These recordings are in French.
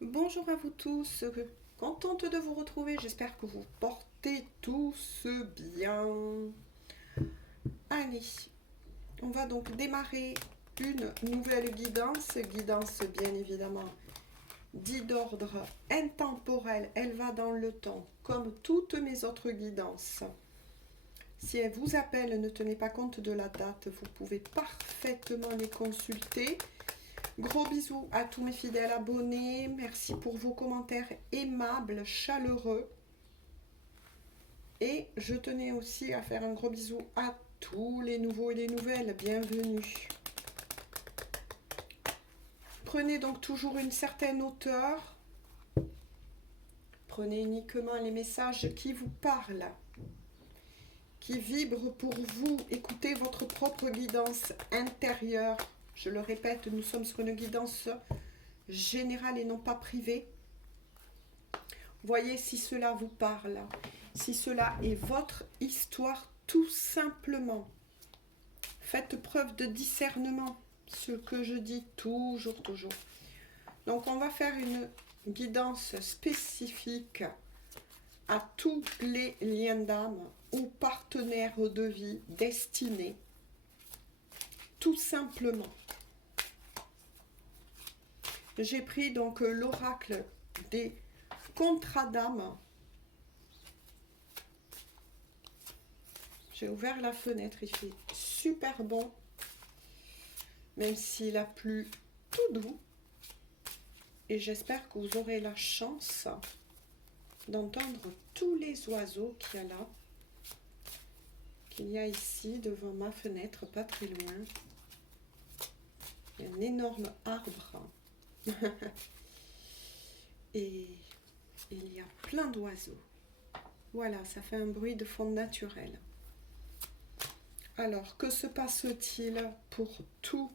Bonjour à vous tous, contente de vous retrouver, j'espère que vous portez tous bien. Allez, on va donc démarrer une nouvelle guidance bien évidemment dit d'ordre intemporel, elle va dans le temps, comme toutes mes autres guidances. Si elle vous appelle, ne tenez pas compte de la date, vous pouvez parfaitement les consulter. Gros bisous à tous mes fidèles abonnés. Merci pour vos commentaires aimables, chaleureux. Et je tenais aussi à faire un gros bisou à tous les nouveaux et les nouvelles. Bienvenue. Prenez donc toujours une certaine hauteur. Prenez uniquement les messages qui vous parlent, qui vibrent pour vous. Écoutez votre propre guidance intérieure. Je le répète, nous sommes sur une guidance générale et non pas privée. Voyez si cela vous parle, si cela est votre histoire tout simplement. Faites preuve de discernement, ce que je dis toujours. Donc on va faire une guidance spécifique à tous les liens d'âme ou partenaires de vie destinés, tout simplement. J'ai pris donc l'oracle des contrats d'âme. J'ai ouvert la fenêtre, il fait super bon, même s'il a plu tout doux. Et j'espère que vous aurez la chance d'entendre tous les oiseaux qu'il y a ici devant ma fenêtre, pas très loin. Il y a un énorme arbre. Et il y a plein d'oiseaux. Voilà, ça fait un bruit de fond naturel. Alors, que se passe-t-il pour tous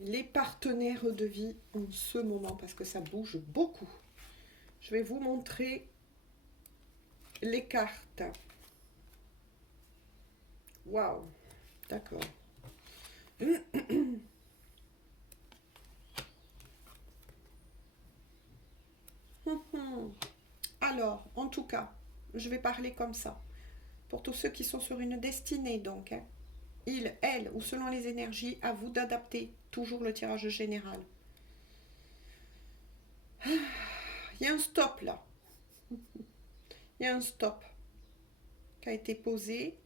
les partenaires de vie en ce moment? Parce que ça bouge beaucoup. Je vais vous montrer les cartes. Waouh, d'accord. Alors, en tout cas, je vais parler comme ça. Pour tous ceux qui sont sur une destinée, donc. Il, elle, ou selon les énergies, à vous d'adapter toujours le tirage général. Il y a un stop là. Il y a un stop qui a été posé,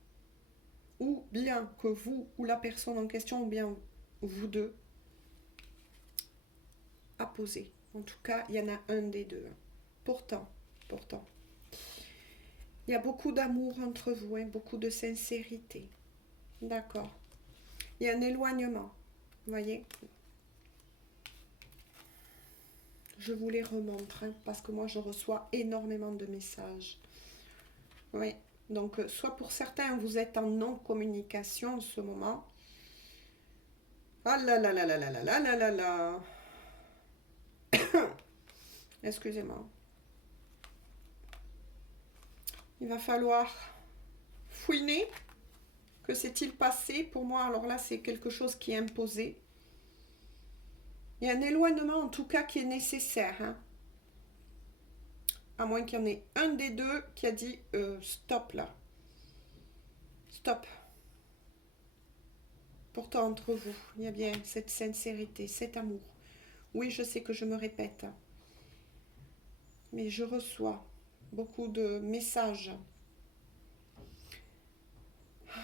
ou bien que vous ou la personne en question, ou bien vous deux, a posé. En tout cas, il y en a un des deux. Pourtant, il y a beaucoup d'amour entre vous, hein, beaucoup de sincérité. D'accord. Il y a un éloignement. Vous voyez? Je vous les remontre, hein, parce que moi, je reçois énormément de messages. Oui. Donc, soit pour certains, vous êtes en non-communication en ce moment. Ah là là là là là là là là là là. Excusez-moi. Il va falloir fouiner. Que s'est-il passé pour moi? Alors là, c'est quelque chose qui est imposé. Il y a un éloignement, en tout cas, qui est nécessaire. Hein. À moins qu'il y en ait un des deux qui a dit stop là. Stop. Pourtant, entre vous, il y a bien cette sincérité, cet amour. Oui, je sais que je me répète. Mais je reçois beaucoup de messages.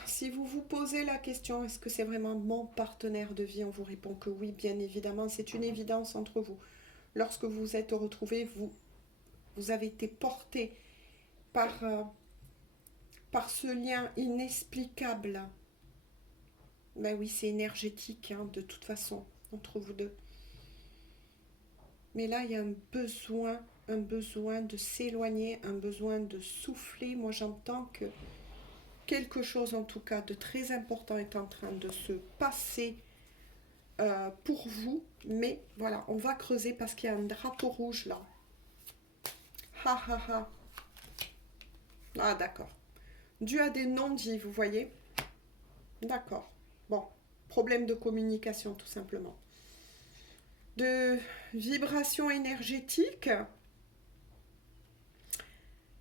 Si vous vous posez la question, est-ce que c'est vraiment mon partenaire de vie? On vous répond que oui, bien évidemment. C'est une évidence entre vous. Lorsque vous vous êtes retrouvés, vous avez été porté par ce lien inexplicable. Ben oui, c'est énergétique, hein, de toute façon, entre vous deux. Mais là, il y a un besoin de s'éloigner, un besoin de souffler. Moi, j'entends que quelque chose, en tout cas, de très important est en train de se passer pour vous. Mais voilà, on va creuser parce qu'il y a un drapeau rouge là. Ha ha ha. Ah, d'accord. Dû à des non-dits, vous voyez? D'accord. Bon, problème de communication, tout simplement. de vibration énergétique.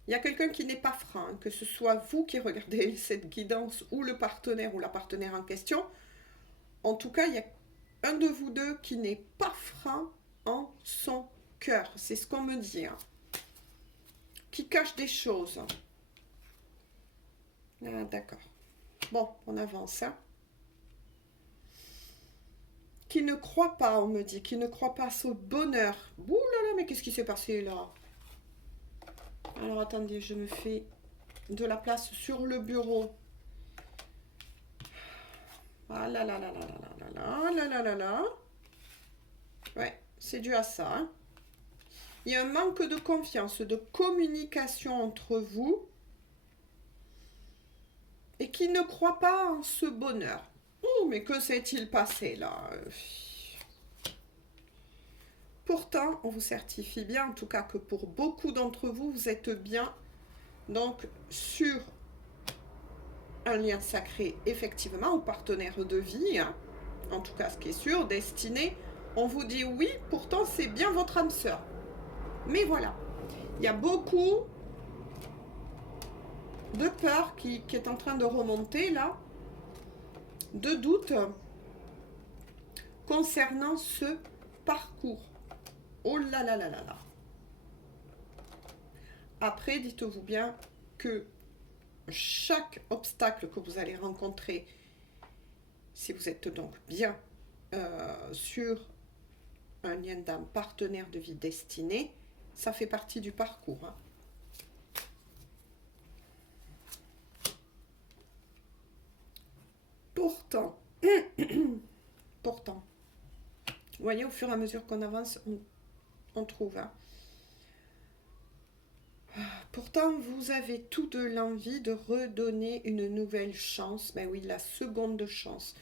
Il y a quelqu'un qui n'est pas franc, que ce soit vous qui regardez cette guidance ou le partenaire ou la partenaire en question. En tout cas, il y a un de vous deux qui n'est pas franc en son cœur. C'est ce qu'on me dit. Hein. Qui cache des choses. Ah, d'accord. Bon, on avance. Hein. Qui ne croit pas, on me dit, qui ne croit pas à ce bonheur. Ouh là là, mais qu'est-ce qui s'est passé là? Alors attendez, je me fais de la place sur le bureau. Ah là là là là là là là là là là. Ouais, c'est dû à ça. Hein. Il y a un manque de confiance, de communication entre vous et qui ne croit pas en ce bonheur. Oh, mais que s'est-il passé là? Pourtant, on vous certifie bien, en tout cas que pour beaucoup d'entre vous, vous êtes bien donc sur un lien sacré, effectivement, au partenaire de vie, hein. En tout cas, ce qui est sûr, destiné, on vous dit oui, pourtant c'est bien votre âme sœur. Mais voilà, il y a beaucoup de peur qui est en train de remonter là, de doutes concernant ce parcours. Oh là là là là là. Après, dites-vous bien que chaque obstacle que vous allez rencontrer, si vous êtes donc bien sur un lien d'âme partenaire de vie destiné, ça fait partie du parcours. Hein. Pourtant, vous voyez, au fur et à mesure qu'on avance, on trouve. Hein. Pourtant, vous avez tout de l'envie de redonner une nouvelle chance. Ben oui, la seconde chance.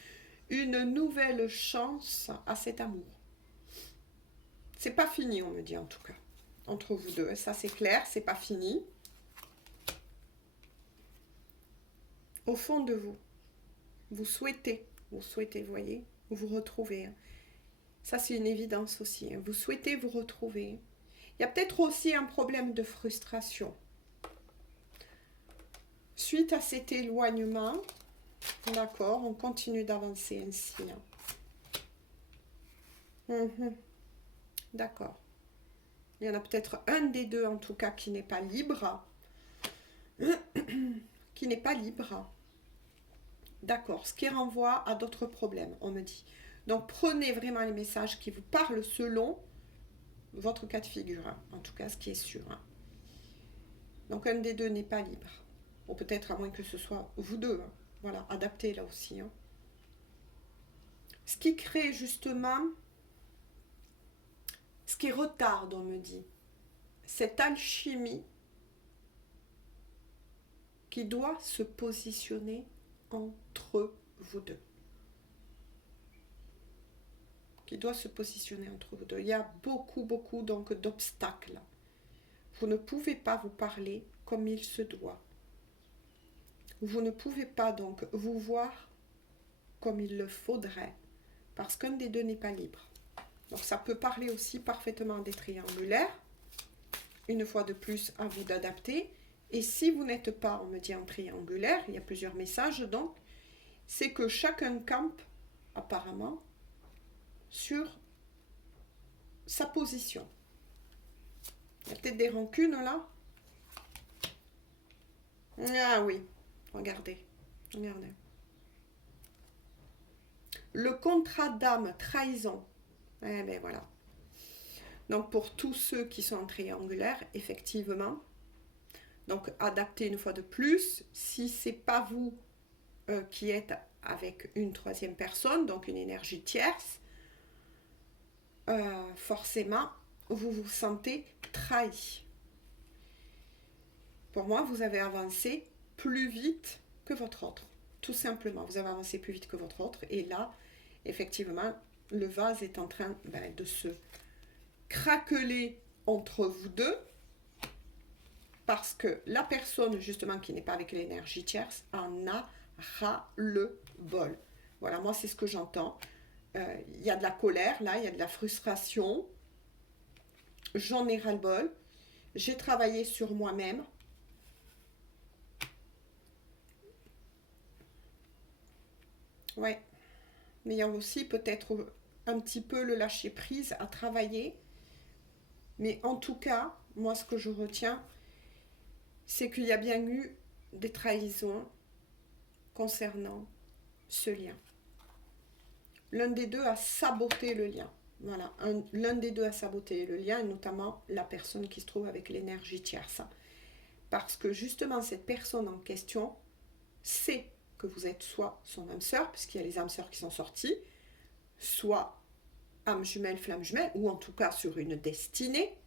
Une nouvelle chance à cet amour. C'est pas fini, on me dit en tout cas. Entre vous deux, ça c'est clair, c'est pas fini. Au fond de vous, vous souhaitez, vous voyez, vous retrouvez. Ça c'est une évidence aussi. Vous souhaitez vous retrouver. Il y a peut-être aussi un problème de frustration. Suite à cet éloignement, d'accord, on continue d'avancer ainsi. D'accord. Il y en a peut-être un des deux, en tout cas, qui n'est pas libre. Qui n'est pas libre. D'accord. Ce qui renvoie à d'autres problèmes, on me dit. Donc, prenez vraiment les messages qui vous parlent selon votre cas de figure. Hein. En tout cas, ce qui est sûr. Hein. Donc, un des deux n'est pas libre. Ou peut-être à moins que ce soit vous deux. Hein. Voilà, adaptez là aussi. Hein. Ce qui crée justement, ce qui retarde, on me dit, cette alchimie qui doit se positionner entre vous deux. Qui doit se positionner entre vous deux. Il y a beaucoup donc d'obstacles. Vous ne pouvez pas vous parler comme il se doit. Vous ne pouvez pas donc vous voir comme il le faudrait, parce qu'un des deux n'est pas libre. Donc ça peut parler aussi parfaitement des triangulaires. Une fois de plus, à vous d'adapter. Et si vous n'êtes pas, on me dit en triangulaire, il y a plusieurs messages donc, c'est que chacun campe apparemment sur sa position. Il y a peut-être des rancunes là. Ah oui, regardez. Le contrat d'âme, trahison. Eh bien voilà. Donc pour tous ceux qui sont en triangulaire, effectivement, donc adaptez une fois de plus. Si c'est pas vous qui êtes avec une troisième personne, donc une énergie tierce, forcément, vous vous sentez trahi. Pour moi, vous avez avancé plus vite que votre autre. Tout simplement, vous avez avancé plus vite que votre autre. Et là, effectivement, le vase est en train de se craqueler entre vous deux. Parce que la personne, justement, qui n'est pas avec l'énergie tierce, en a ras le bol. Voilà, moi, c'est ce que j'entends. il y a de la colère, là, il y a de la frustration. J'en ai ras-le-bol. J'ai travaillé sur moi-même. Ouais. Mais il y a aussi peut-être un petit peu le lâcher-prise à travailler. Mais en tout cas, moi, ce que je retiens, c'est qu'il y a bien eu des trahisons concernant ce lien. L'un des deux a saboté le lien. Voilà, l'un des deux a saboté le lien, et notamment la personne qui se trouve avec l'énergie tierce. Parce que justement, cette personne en question sait que vous êtes soit son âme sœur, puisqu'il y a les âmes sœurs qui sont sorties, soit âme jumelle, flamme jumelle, ou en tout cas sur une destinée.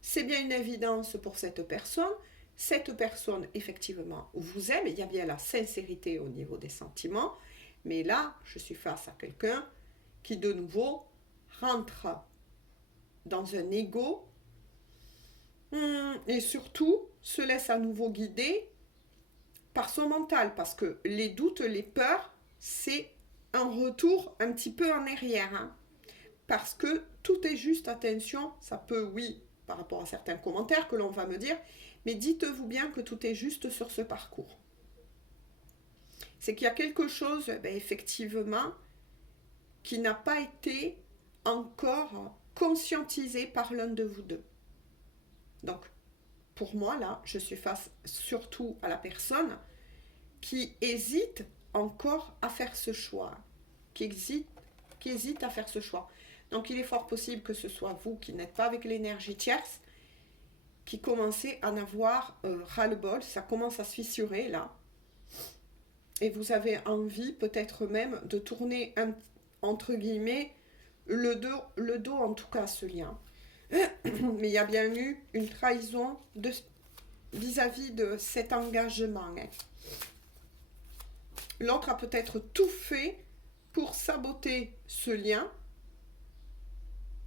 C'est bien une évidence pour cette personne. Cette personne, effectivement, vous aime, il y a bien la sincérité au niveau des sentiments, mais là, je suis face à quelqu'un qui, de nouveau, rentre dans un ego et surtout se laisse à nouveau guider par son mental, parce que les doutes, les peurs, c'est un retour un petit peu en arrière, hein, parce que tout est juste, attention, ça peut, oui, par rapport à certains commentaires que l'on va me dire, mais dites-vous bien que tout est juste sur ce parcours. C'est qu'il y a quelque chose, effectivement, qui n'a pas été encore conscientisé par l'un de vous deux. Donc, pour moi, là, je suis face surtout à la personne qui hésite encore à faire ce choix, qui hésite à faire ce choix. Donc, il est fort possible que ce soit vous qui n'êtes pas avec l'énergie tierce, qui commencez à en avoir ras-le-bol, ça commence à se fissurer, là. Et vous avez envie, peut-être même, de tourner, entre guillemets, le dos en tout cas à ce lien. Mais il y a bien eu une trahison vis-à-vis de cet engagement. Hein. L'autre a peut-être tout fait pour saboter ce lien.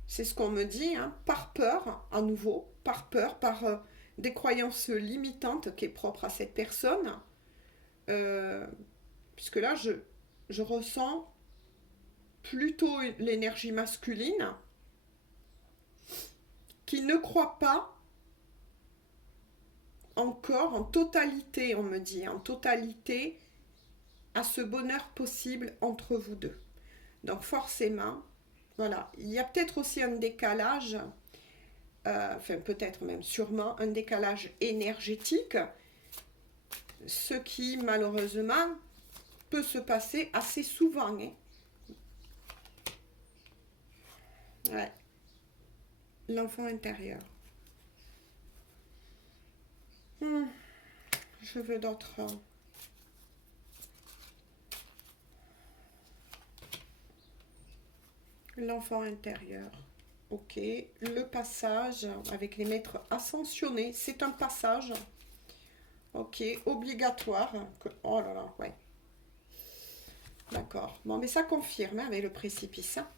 C'est ce qu'on me dit, hein, par peur, à nouveau, par peur, par des croyances limitantes qui est propre à cette personne. Puisque là, je ressens plutôt l'énergie masculine qui ne croit pas encore en totalité, on me dit, en totalité, à ce bonheur possible entre vous deux. Donc forcément, voilà, il y a peut-être aussi un décalage, enfin peut-être même sûrement un décalage énergétique, ce qui malheureusement peut se passer assez souvent. Hein. Ouais. L'enfant intérieur. Je veux d'autres. L'enfant intérieur. Ok. Le passage avec les maîtres ascensionnés. C'est un passage. Ok. Obligatoire. Oh là là, ouais. D'accord. Bon, mais ça confirme hein, avec le précipice. Hein.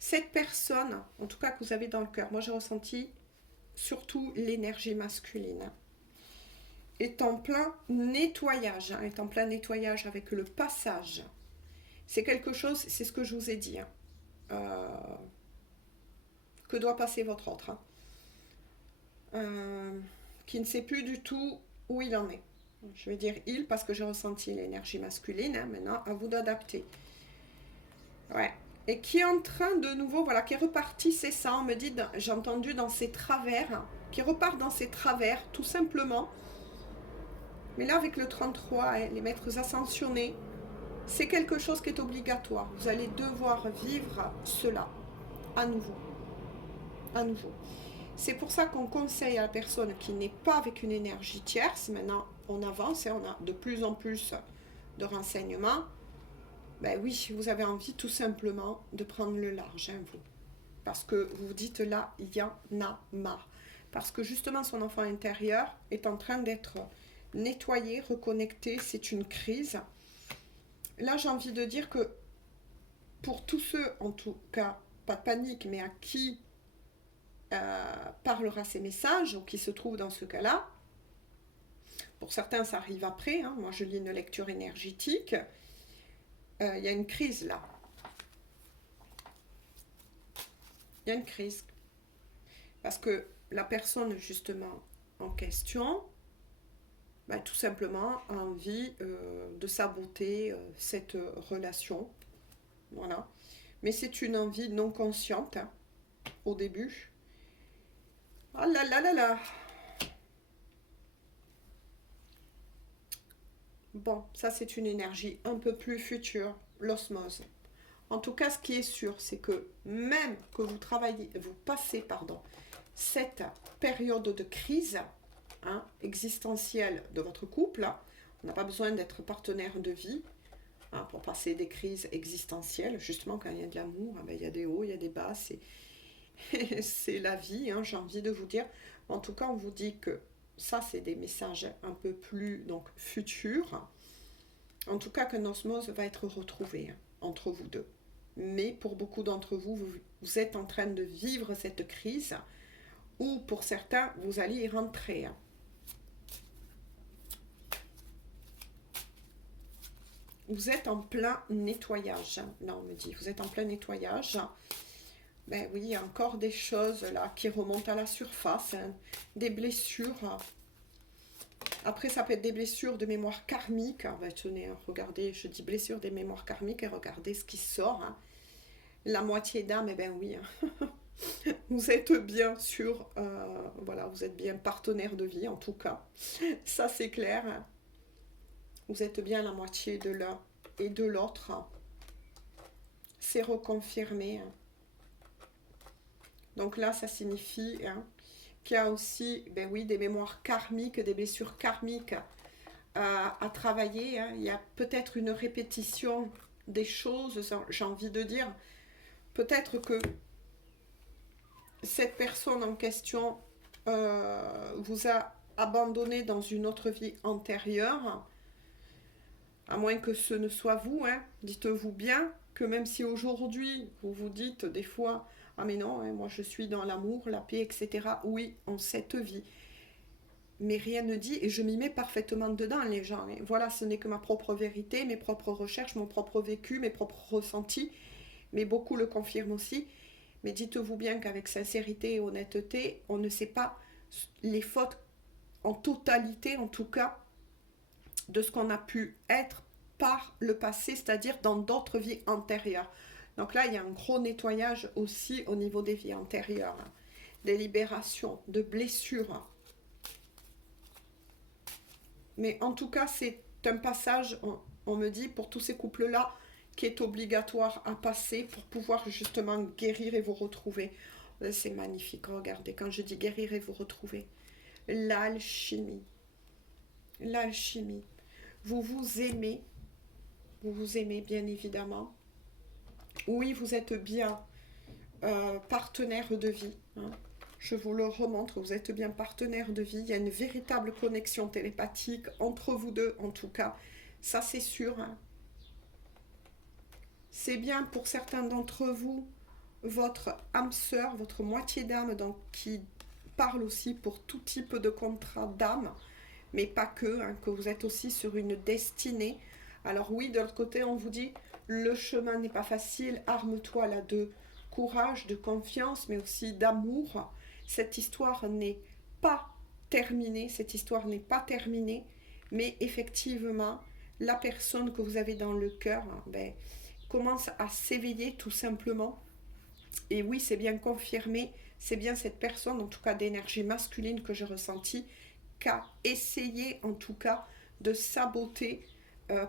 Cette personne, en tout cas que vous avez dans le cœur, moi j'ai ressenti surtout l'énergie masculine, est en plein nettoyage, hein, est en plein nettoyage avec le passage. C'est quelque chose, c'est ce que je vous ai dit, hein, que doit passer votre autre, hein, qui ne sait plus du tout où il en est. Je vais dire il parce que j'ai ressenti l'énergie masculine, hein, maintenant à vous d'adapter. Ouais. Et qui est en train de nouveau, voilà, qui est reparti, c'est ça, on me dit, j'ai entendu dans ses travers, qui repart dans ses travers, tout simplement. Mais là, avec le 33, hein, les maîtres ascensionnés, c'est quelque chose qui est obligatoire. Vous allez devoir vivre cela, à nouveau. À nouveau. C'est pour ça qu'on conseille à la personne qui n'est pas avec une énergie tierce, maintenant on avance et on a de plus en plus de renseignements, ben oui, vous avez envie tout simplement de prendre le large, hein, vous. Parce que vous vous dites là, il y en a marre. Parce que justement, son enfant intérieur est en train d'être nettoyé, reconnecté. C'est une crise. Là, j'ai envie de dire que pour tous ceux, en tout cas, pas de panique, mais à qui parlera ces messages, ou qui se trouvent dans ce cas-là, pour certains, ça arrive après. Hein. Moi, je lis une lecture énergétique. il y a une crise là. Il y a une crise. Parce que la personne justement en question, bah, tout simplement a envie de saboter cette relation. Voilà. Mais c'est une envie non consciente hein, au début. Ah là là là là. Bon, ça c'est une énergie un peu plus future, l'osmose. En tout cas, ce qui est sûr, c'est que même que vous travaillez, vous passez, pardon, cette période de crise hein, existentielle de votre couple, hein, on n'a pas besoin d'être partenaire de vie hein, pour passer des crises existentielles. Justement, quand il y a de l'amour, hein, ben, il y a des hauts, il y a des bas, c'est la vie, hein, j'ai envie de vous dire. En tout cas, on vous dit que ça, c'est des messages un peu plus donc futurs. En tout cas, qu'un osmose va être retrouvé hein, entre vous deux. Mais pour beaucoup d'entre vous, vous êtes en train de vivre cette crise, ou pour certains, vous allez y rentrer. Hein. Vous êtes en plein nettoyage. Là, on me dit, vous êtes en plein nettoyage. Ben oui, il y a encore des choses là qui remontent à la surface, hein, des blessures. Après, ça peut être des blessures de mémoire karmique. Ben, tenez, regardez, je dis blessures des mémoires karmiques et regardez ce qui sort. Hein. La moitié d'âme, eh ben oui. Hein. Vous êtes bien sûr, voilà, vous êtes bien partenaire de vie en tout cas. Ça c'est clair. Hein. Vous êtes bien la moitié de l'un et de l'autre. C'est reconfirmé. Hein. Donc là, ça signifie hein, qu'il y a aussi, ben oui, des mémoires karmiques, des blessures karmiques à travailler. Hein. Il y a peut-être une répétition des choses, j'ai envie de dire. Peut-être que cette personne en question vous a abandonné dans une autre vie antérieure, à moins que ce ne soit vous. Hein. Dites-vous bien que même si aujourd'hui, vous vous dites des fois... Ah mais non, hein, moi je suis dans l'amour, la paix, etc. Oui, en cette vie. Mais rien ne dit, et je m'y mets parfaitement dedans, les gens. Et voilà, ce n'est que ma propre vérité, mes propres recherches, mon propre vécu, mes propres ressentis. Mais beaucoup le confirment aussi. Mais dites-vous bien qu'avec sincérité et honnêteté, on ne sait pas les fautes en totalité, en tout cas, de ce qu'on a pu être par le passé, c'est-à-dire dans d'autres vies antérieures. Donc là, il y a un gros nettoyage aussi au niveau des vies antérieures, hein, des libérations, de blessures. Mais en tout cas, c'est un passage, on me dit, pour tous ces couples-là, qui est obligatoire à passer pour pouvoir justement guérir et vous retrouver. C'est magnifique, regardez, quand je dis guérir et vous retrouver. L'alchimie. L'alchimie. Vous vous aimez bien évidemment. Oui, vous êtes bien partenaire de vie. Hein. Je vous le remontre, vous êtes bien partenaire de vie. Il y a une véritable connexion télépathique entre vous deux, en tout cas. Ça, c'est sûr. Hein. C'est bien pour certains d'entre vous, votre âme sœur, votre moitié d'âme, donc qui parle aussi pour tout type de contrat d'âme, mais pas que, hein, que vous êtes aussi sur une destinée. Alors oui, de l'autre côté, on vous dit, le chemin n'est pas facile, arme-toi là de courage, de confiance, mais aussi d'amour. Cette histoire n'est pas terminée, mais effectivement, la personne que vous avez dans le cœur, hein, ben, commence à s'éveiller tout simplement. Et oui, c'est bien confirmé, c'est bien cette personne, en tout cas d'énergie masculine que j'ai ressentie, qui a essayé en tout cas de saboter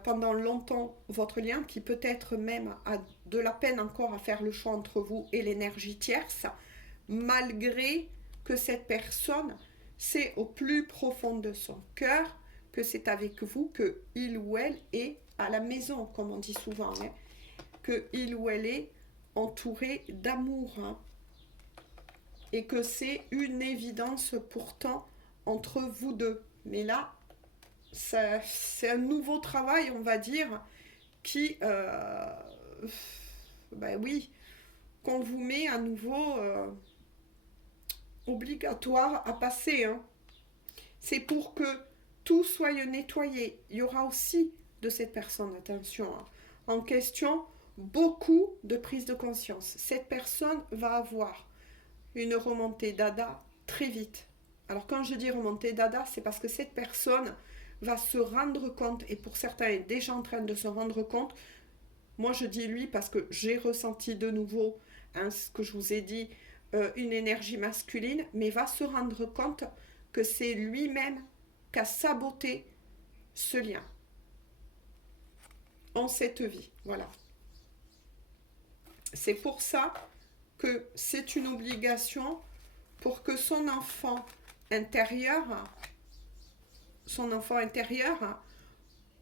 pendant longtemps votre lien, qui peut-être même a de la peine encore à faire le choix entre vous et l'énergie tierce, malgré que cette personne sait au plus profond de son cœur que c'est avec vous que il ou elle est à la maison, comme on dit souvent, hein, que il ou elle est entouré d'amour, hein, et que c'est une évidence pourtant entre vous deux. Mais là, c'est un nouveau travail, on va dire, qui, ben oui, qu'on vous met à nouveau obligatoire à passer. Hein. C'est pour que tout soit nettoyé. Il y aura aussi de cette personne, attention. Hein. en question beaucoup de prise de conscience. Cette personne va avoir une remontée dada très vite. Alors quand je dis remontée dada, c'est parce que cette personne va se rendre compte, et pour certains est déjà en train de se rendre compte. Moi je dis lui parce que j'ai ressenti de nouveau ce que je vous ai dit, une énergie masculine, mais va se rendre compte que c'est lui-même qui a saboté ce lien en cette vie. Voilà. C'est pour ça que c'est une obligation pour que son enfant intérieur,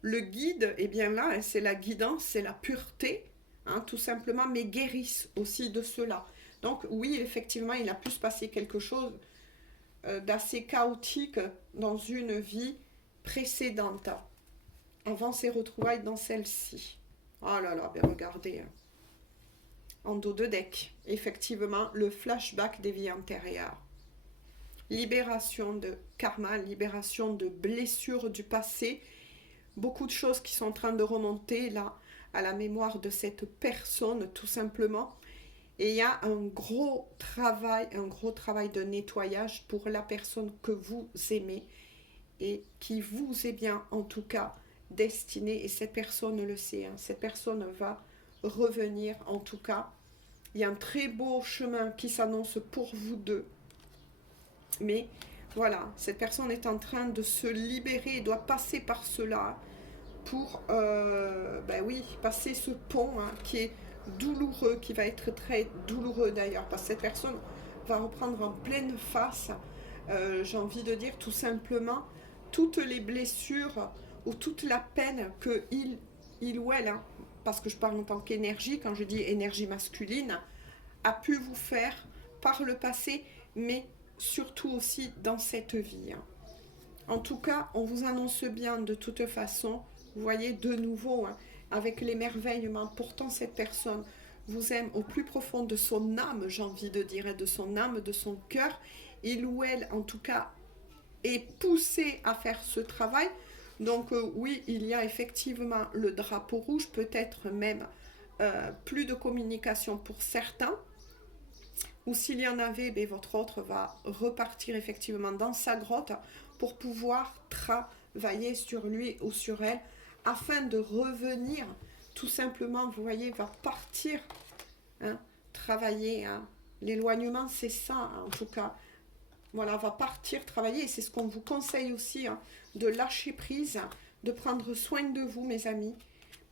le guide, et bien là, c'est la guidance, c'est la pureté, tout simplement, mais guérisse aussi de cela. Donc oui, effectivement, il a pu se passer quelque chose d'assez chaotique dans une vie précédente, avant ses retrouvailles dans celle-ci. Oh là là, ben regardez, en dos de deck, effectivement, le flashback des vies antérieures. Libération de karma, libération de blessures du passé, beaucoup de choses qui sont en train de remonter là à la mémoire de cette personne tout simplement. Et il y a un gros travail de nettoyage pour la personne que vous aimez et qui vous est bien en tout cas destinée, et cette personne le sait, cette personne va revenir en tout cas. Il y a un très beau chemin qui s'annonce pour vous deux. Mais voilà, cette personne est en train de se libérer et doit passer par cela pour, passer ce pont qui est douloureux, qui va être très douloureux d'ailleurs, parce que cette personne va reprendre en pleine face, j'ai envie de dire tout simplement, toutes les blessures ou toute la peine que il ou elle, parce que je parle en tant qu'énergie, quand je dis énergie masculine, a pu vous faire par le passé, mais surtout aussi dans cette vie. En tout cas, on vous annonce bien de toute façon, vous voyez de nouveau, avec l'émerveillement, pourtant cette personne vous aime au plus profond de son âme, j'ai envie de dire, de son âme, de son cœur. Il ou elle, en tout cas, est poussé à faire ce travail. Donc oui, il y a effectivement le drapeau rouge, peut-être même plus de communication pour certains. Ou s'il y en avait, votre autre va repartir effectivement dans sa grotte pour pouvoir travailler sur lui ou sur elle afin de revenir tout simplement, vous voyez, va partir travailler. L'éloignement, c'est ça en tout cas. Voilà, va partir travailler, et c'est ce qu'on vous conseille aussi, de lâcher prise, de prendre soin de vous, mes amis,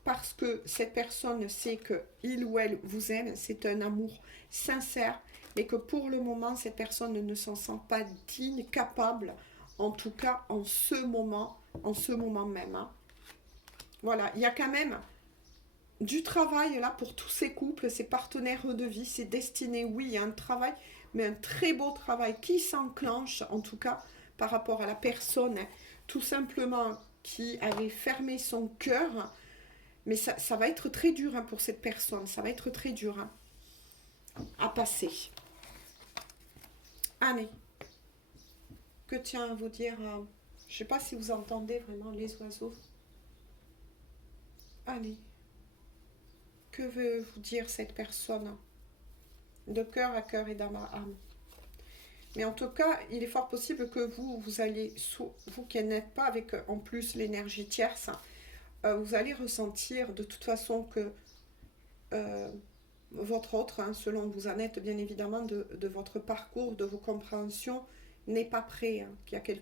parce que cette personne sait que il ou elle vous aime, c'est un amour sincère, mais que pour le moment, cette personne ne s'en sent pas digne, capable, en tout cas en ce moment même. Voilà, il y a quand même du travail là pour tous ces couples, ces partenaires de vie, ces destinées. Oui, il y a un travail, mais un très beau travail qui s'enclenche, en tout cas par rapport à la personne, tout simplement qui avait fermé son cœur. Mais ça va être très dur pour cette personne, ça va être très dur à passer. Allez, que tient à vous dire, je ne sais pas si vous entendez vraiment les oiseaux. Allez, que veut vous dire cette personne, de cœur à cœur et d'âme à âme. Mais en tout cas, il est fort possible que vous allez, vous qui n'êtes pas avec en plus l'énergie tierce, vous allez ressentir de toute façon que votre autre, selon vous en êtes bien évidemment de votre parcours, de vos compréhensions, n'est pas prêt. Qu'il y a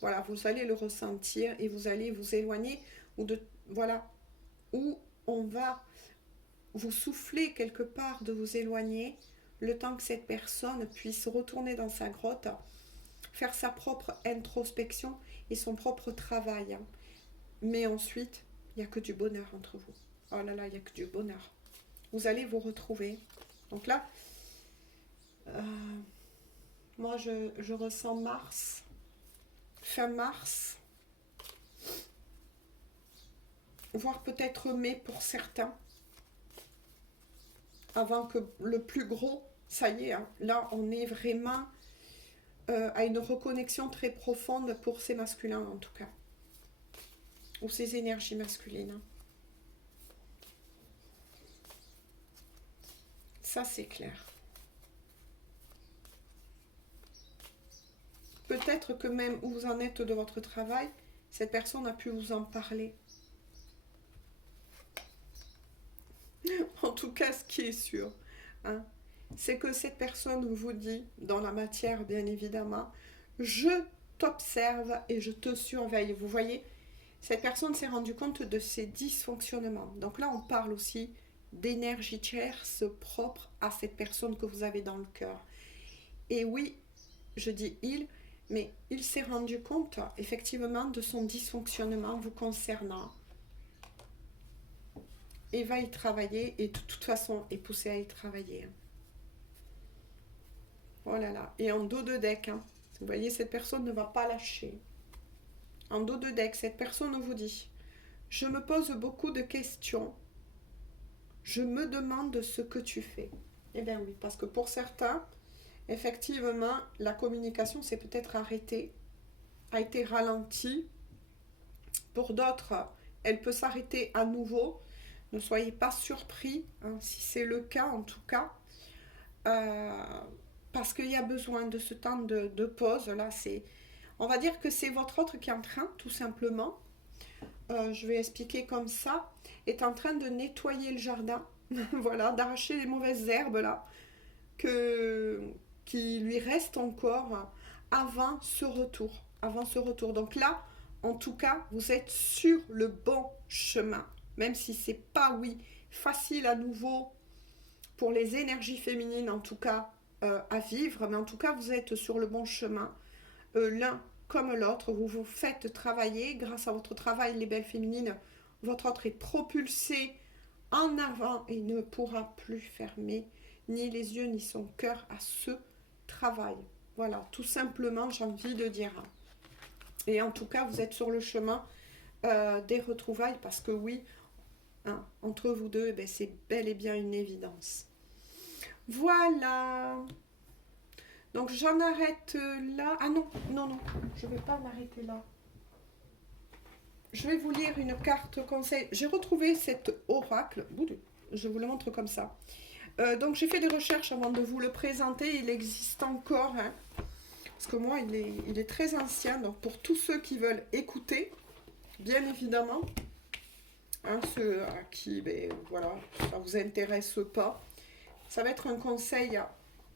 voilà, vous allez le ressentir et vous allez vous éloigner, où on va vous souffler quelque part de vous éloigner, le temps que cette personne puisse retourner dans sa grotte, faire sa propre introspection et son propre travail. Mais ensuite, il n'y a que du bonheur entre vous. Oh là là, il n'y a que du bonheur. Vous allez vous retrouver. Donc là, moi je ressens Mars, fin mars, voire peut-être mai pour certains, avant que le plus gros, ça y est, là on est vraiment à une reconnexion très profonde pour ces masculins en tout cas, ou ces énergies masculines. Ça, c'est clair. Peut-être que même où vous en êtes de votre travail, cette personne a pu vous en parler. En tout cas, ce qui est sûr, hein, c'est que cette personne vous dit, dans la matière bien évidemment, je t'observe et je te surveille. Vous voyez, cette personne s'est rendue compte de ses dysfonctionnements. Donc là, on parle aussi d'énergie tierce propre à cette personne que vous avez dans le cœur. Et oui, je dis il, mais il s'est rendu compte effectivement de son dysfonctionnement vous concernant. Et va y travailler et de toute façon est poussé à y travailler. Oh là là. Et en dos de deck, hein, vous voyez, cette personne ne va pas lâcher. En dos de deck, cette personne vous dit, je me pose beaucoup de questions. Je me demande ce que tu fais. Eh bien oui, parce que pour certains, effectivement, la communication s'est peut-être arrêtée, a été ralentie. Pour d'autres, elle peut s'arrêter à nouveau. Ne soyez pas surpris, hein, si c'est le cas en tout cas. Parce qu'il y a besoin de ce temps de pause. Là, on va dire que c'est votre autre qui est en train, tout simplement, je vais expliquer comme ça, est en train de nettoyer le jardin, voilà, d'arracher les mauvaises herbes là, qui lui restent encore avant ce retour. Donc là, en tout cas, vous êtes sur le bon chemin, même si c'est pas, oui, facile à nouveau pour les énergies féminines, en tout cas, à vivre, mais en tout cas, vous êtes sur le bon chemin. L'un comme l'autre, vous vous faites travailler. Grâce à votre travail, les belles féminines, votre autre est propulsé en avant et ne pourra plus fermer ni les yeux ni son cœur à ce travail. Voilà, tout simplement, j'ai envie de dire. Et en tout cas, vous êtes sur le chemin des retrouvailles parce que oui, hein, entre vous deux, ben, c'est bel et bien une évidence. Voilà. Donc j'en arrête là. Ah non, je ne vais pas m'arrêter là. Je vais vous lire une carte conseil. J'ai retrouvé cet oracle. Je vous le montre comme ça. Donc j'ai fait des recherches avant de vous le présenter. Il existe encore. Hein, parce que moi, il est très ancien. Donc pour tous ceux qui veulent écouter, bien évidemment. Hein, ceux à qui, ben, voilà, ça ne vous intéresse pas. Ça va être un conseil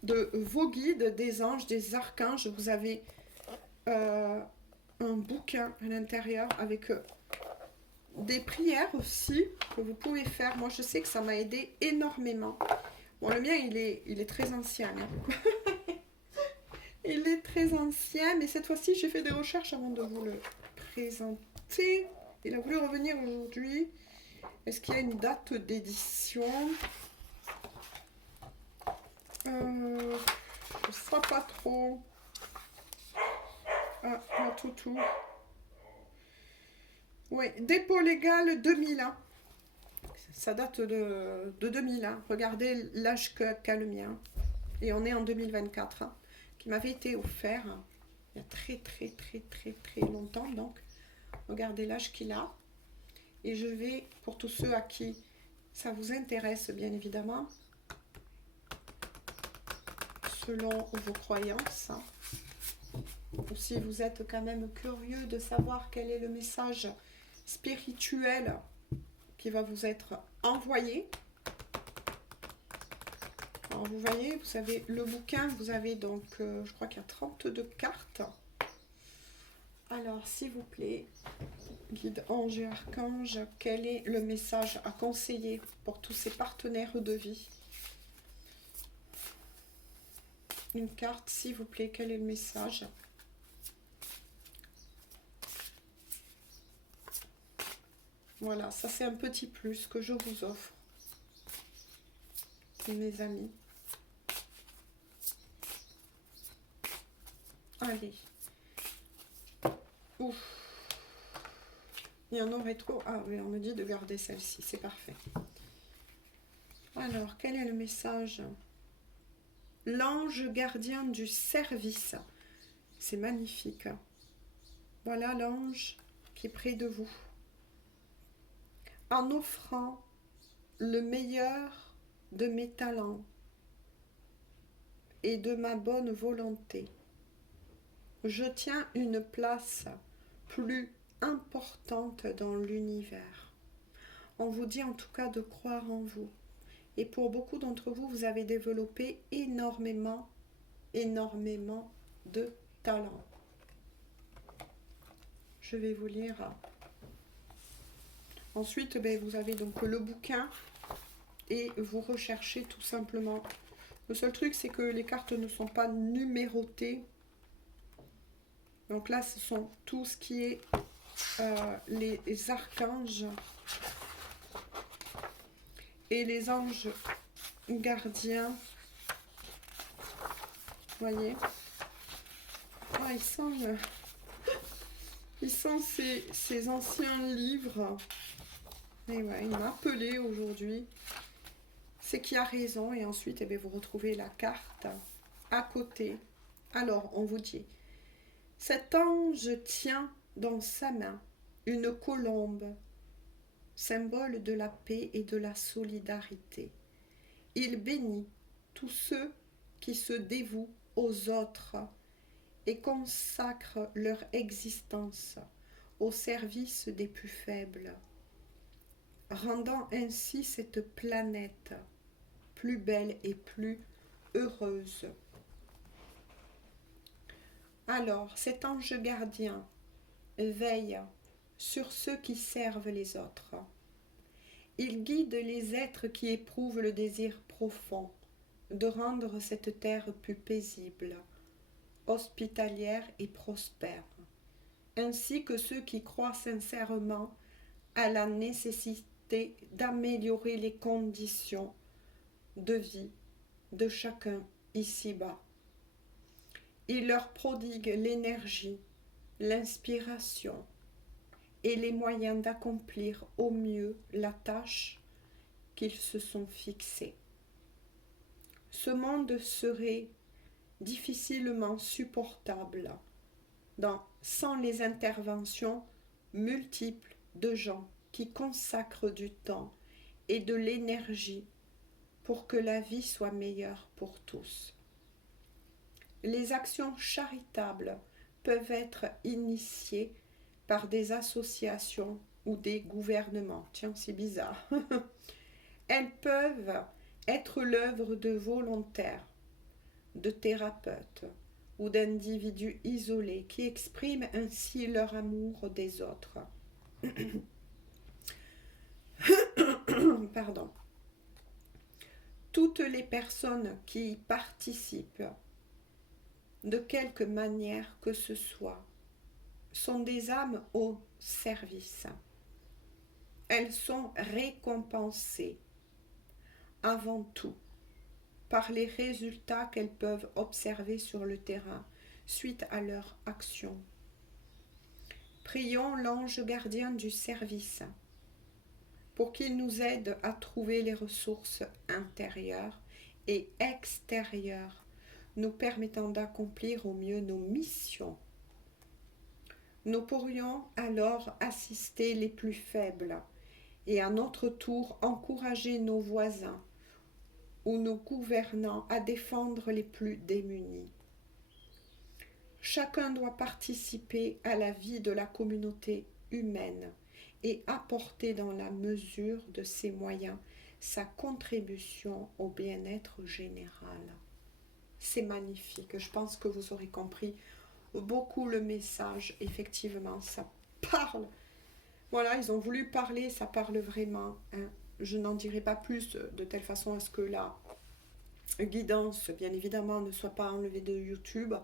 de vos guides, des anges, des archanges. Vous avez un bouquin à l'intérieur avec des prières aussi que vous pouvez faire. Moi, je sais que ça m'a aidé énormément. Bon, le mien, il est très ancien. Hein. Il est très ancien, mais cette fois-ci, j'ai fait des recherches avant de vous le présenter. Il a voulu revenir aujourd'hui. Est-ce qu'il y a une date d'édition ? Je ne sais pas trop. Ah, tout. Oui, dépôt légal 2001. Ça date de 2001. Regardez l'âge qu'a le mien. Et on est en 2024. Hein, qui m'avait été offert il y a très longtemps. Donc, regardez l'âge qu'il a. Et je vais, pour tous ceux à qui ça vous intéresse, bien évidemment, selon vos croyances, ou si vous êtes quand même curieux de savoir quel est le message spirituel qui va vous être envoyé. Alors vous voyez, vous avez le bouquin, vous avez donc, je crois qu'il y a 32 cartes. Alors s'il vous plaît, guide ange et archange, quel est le message à conseiller pour tous ces partenaires de vie? Une carte, s'il vous plaît, quel est le message? Voilà, ça c'est un petit plus que je vous offre, mes amis. Allez. Ouf. Il y en aurait trop. Ah oui, on me dit de garder celle-ci, c'est parfait. Alors, quel est le message? L'ange gardien du service. C'est magnifique. Voilà l'ange qui est près de vous. En offrant le meilleur de mes talents, et de ma bonne volonté. Je tiens une place plus importante dans l'univers. On vous dit en tout cas de croire en vous. Et pour beaucoup d'entre vous, vous avez développé énormément de talent. Je vais vous lire. Ensuite, vous avez donc le bouquin et vous recherchez tout simplement. Le seul truc, c'est que les cartes ne sont pas numérotées. Donc là, ce sont tout ce qui est les archanges et les anges gardiens. Vous voyez, ah, ils sont ces anciens livres. Et ouais, il m'a appelé aujourd'hui. C'est qui a raison. Et ensuite, vous retrouvez la carte à côté. Alors, on vous dit, cet ange tient dans sa main une colombe, symbole de la paix et de la solidarité. Il bénit tous ceux qui se dévouent aux autres et consacrent leur existence au service des plus faibles, rendant ainsi cette planète plus belle et plus heureuse. Alors, cet ange gardien veille sur ceux qui servent les autres. Il guide les êtres qui éprouvent le désir profond de rendre cette terre plus paisible, hospitalière et prospère, ainsi que ceux qui croient sincèrement à la nécessité d'améliorer les conditions de vie de chacun ici-bas. Il leur prodigue l'énergie, l'inspiration et les moyens d'accomplir au mieux la tâche qu'ils se sont fixée. Ce monde serait difficilement supportable sans les interventions multiples de gens qui consacrent du temps et de l'énergie pour que la vie soit meilleure pour tous. Les actions charitables peuvent être initiées par des associations ou des gouvernements. Tiens, c'est bizarre. Elles peuvent être l'œuvre de volontaires, de thérapeutes ou d'individus isolés qui expriment ainsi leur amour des autres. Pardon. Toutes les personnes qui y participent, de quelque manière que ce soit, sont des âmes au service. Elles sont récompensées avant tout par les résultats qu'elles peuvent observer sur le terrain suite à leur action. Prions l'ange gardien du service pour qu'il nous aide à trouver les ressources intérieures et extérieures nous permettant d'accomplir au mieux nos missions. Nous pourrions alors assister les plus faibles et à notre tour encourager nos voisins ou nos gouvernants à défendre les plus démunis. Chacun doit participer à la vie de la communauté humaine et apporter dans la mesure de ses moyens sa contribution au bien-être général. C'est magnifique, je pense que vous aurez compris beaucoup le message. Effectivement, ça parle. Voilà, ils ont voulu parler, ça parle vraiment. Je n'en dirai pas plus de telle façon à ce que la guidance, bien évidemment, ne soit pas enlevée de YouTube.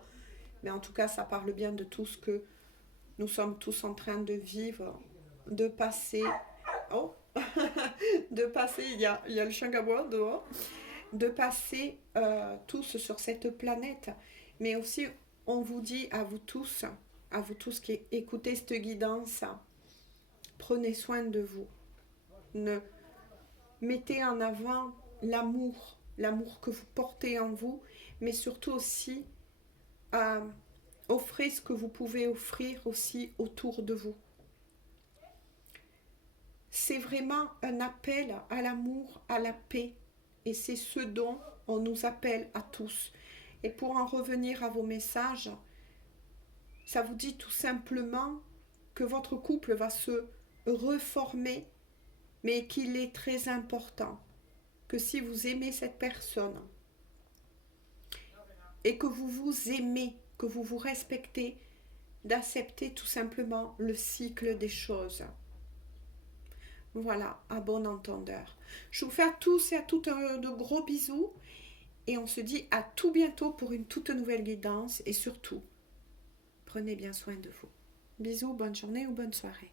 Mais en tout cas, ça parle bien de tout ce que nous sommes tous en train de vivre, de passer. Oh, de passer, il y a le chien à boire dehors. De passer tous sur cette planète. Mais aussi, on vous dit à vous tous qui écoutez cette guidance, prenez soin de vous. Mettez en avant l'amour que vous portez en vous, mais surtout aussi offrez ce que vous pouvez offrir aussi autour de vous. C'est vraiment un appel à l'amour, à la paix, et c'est ce dont on nous appelle à tous. Et pour en revenir à vos messages, ça vous dit tout simplement que votre couple va se reformer, mais qu'il est très important que si vous aimez cette personne et que vous vous aimez, que vous vous respectez, d'accepter tout simplement le cycle des choses. Voilà, à bon entendeur. Je vous fais à tous et à toutes de gros bisous et on se dit à tout bientôt pour une toute nouvelle guidance et surtout, prenez bien soin de vous. Bisous, bonne journée ou bonne soirée.